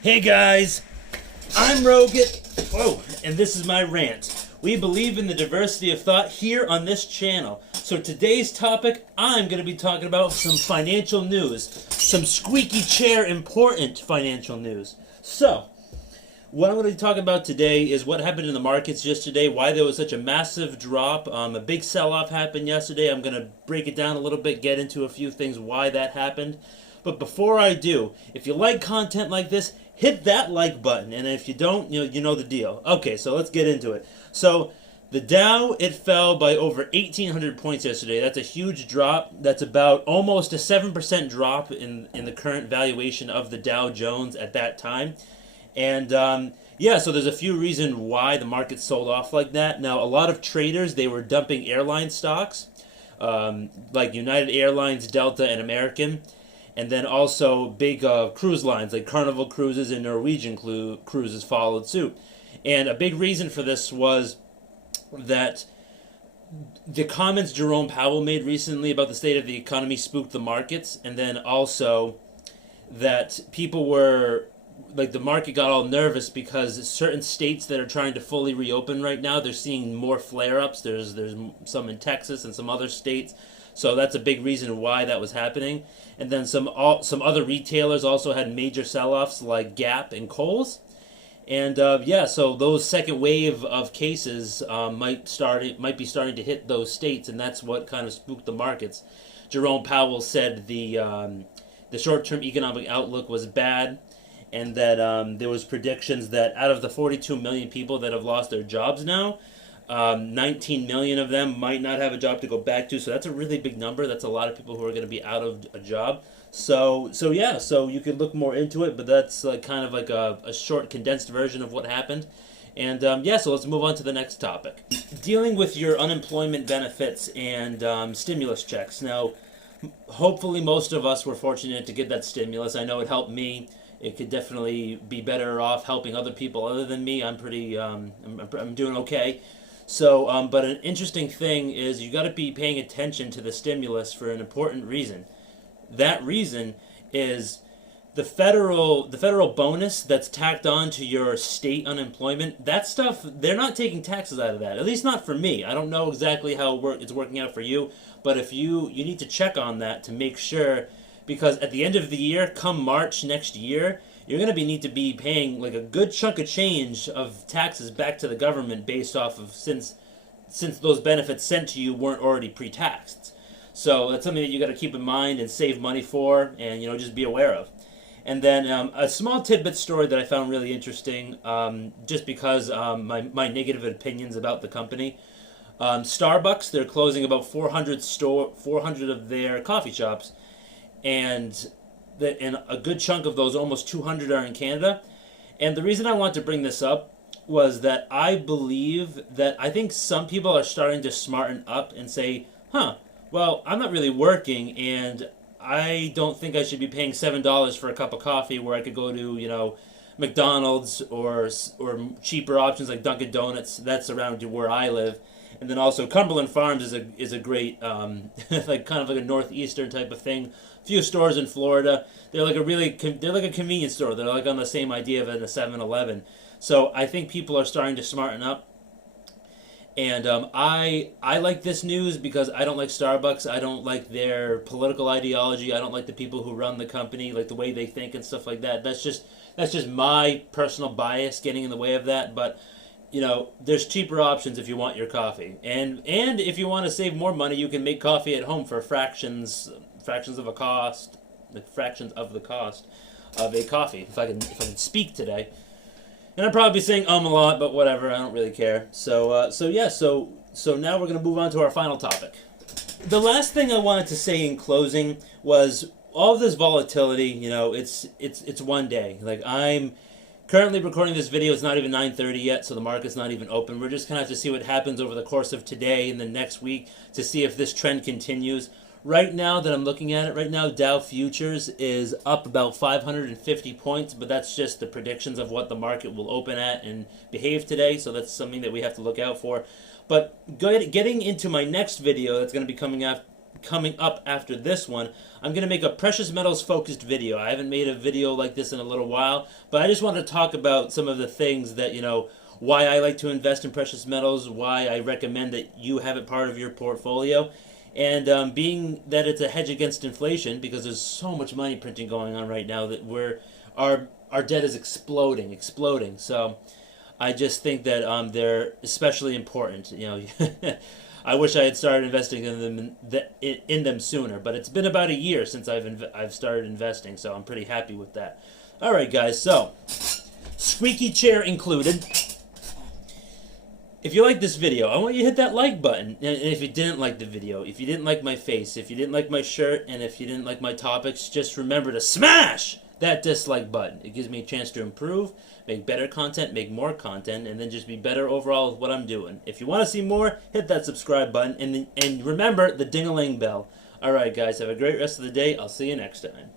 Hey guys, I'm Rogut. Whoa, and this is my rant. We believe in the diversity of thought here on this channel. So today's topic, I'm going to be talking about some financial news. Some squeaky chair important financial news. So, what I'm going to be talking about today is what happened in the markets yesterday, why there was such a massive drop. A big sell-off happened yesterday. I'm going to break it down a little bit, get into a few things why that happened. But before I do, if you like content like this, hit that like button. And if you don't, you know the deal. Okay, so let's get into it. So the Dow, it fell by over 1,800 points yesterday. That's a huge drop. That's about almost a 7% drop in the current valuation of the Dow Jones at that time. And yeah, so there's a few reasons why the market sold off like that. Now, a lot of traders, they were dumping airline stocks, like United Airlines, Delta, and American. And then also big cruise lines like Carnival Cruises and Norwegian Cruises followed suit. And a big reason for this was that the comments Jerome Powell made recently about the state of the economy spooked the markets. And then also that people were, like, the market got all nervous because certain states that are trying to fully reopen right now, they're seeing more flare-ups. There's some in Texas and some other states. So that's a big reason why that was happening. And then some other retailers also had major sell-offs like Gap and Kohl's. And yeah, so those second wave of cases might be starting to hit those states, and that's what kind of spooked the markets. Jerome Powell said the short-term economic outlook was bad, and that there was predictions that out of the 42 million people that have lost their jobs now, 19 million of them might not have a job to go back to. So that's a really big number. That's a lot of people who are going to be out of a job. So yeah, so you could look more into it, but that's like kind of like a short condensed version of what happened. And yeah, so let's move on to the next topic. Dealing with your unemployment benefits and stimulus checks. Now, hopefully most of us were fortunate to get that stimulus. I know it helped me. It could definitely be better off helping other people other than me. I'm pretty, I'm doing okay. So, but an interesting thing is you got to be paying attention to the stimulus for an important reason. That reason is the federal bonus that's tacked on to your state unemployment. That stuff, they're not taking taxes out of that. At least not for me. I don't know exactly how it's working out for you, but if you need to check on that to make sure, because at the end of the year, come March next year, you're going to need to be paying like a good chunk of change of taxes back to the government based off of since those benefits sent to you weren't already pre-taxed. So that's something that you got to keep in mind and save money for, and just be aware of. And then a small tidbit story that I found really interesting, just because my negative opinions about the company. Starbucks, they're closing about 400 of their coffee shops, and a good chunk of those, almost 200, are in Canada. And the reason I want to bring this up was that I think some people are starting to smarten up and say, well, I'm not really working, and I don't think I should be paying $7 for a cup of coffee where I could go to, McDonald's or cheaper options like Dunkin' Donuts. That's around where I live. And then also Cumberland Farms is a great like kind of like a northeastern type of thing. A few stores in Florida, they're like a convenience store. They're like on the same idea of a 7-Eleven. So I think people are starting to smarten up. And I like this news because I don't like Starbucks. I don't like their political ideology. I don't like the people who run the company, like the way they think and stuff like that. That's just my personal bias getting in the way of that. But there's cheaper options if you want your coffee, and if you want to save more money, you can make coffee at home for fractions of a cost, like fractions of the cost of a coffee. If I can speak today. And I'm probably saying a lot, but whatever, I don't really care. So now we're going to move on to our final topic. The last thing I wanted to say in closing was all of this volatility, it's one day. Like, I'm currently recording this video. It's not even 9:30 yet, so the market's not even open. We're just going to have to see what happens over the course of today and the next week to see if this trend continues. Right now that I'm looking at it, right now Dow Futures is up about 550 points, but that's just the predictions of what the market will open at and behave today, so that's something that we have to look out for. But getting into my next video that's going to be coming coming up after this one, I'm going to make a precious metals focused video. I haven't made a video like this in a little while, but I just want to talk about some of the things that, why I like to invest in precious metals, why I recommend that you have it part of your portfolio. And being that it's a hedge against inflation, because there's so much money printing going on right now that our debt is exploding. So I just think that they're especially important. I wish I had started investing in them sooner, but it's been about a year since I've started investing, so I'm pretty happy with that. All right, guys. So squeaky chair included. If you like this video, I want you to hit that like button. And if you didn't like the video, if you didn't like my face, if you didn't like my shirt, and if you didn't like my topics, just remember to smash that dislike button. It gives me a chance to improve, make better content, make more content, and then just be better overall with what I'm doing. If you want to see more, hit that subscribe button, and remember the ding-a-ling bell. All right, guys, have a great rest of the day. I'll see you next time.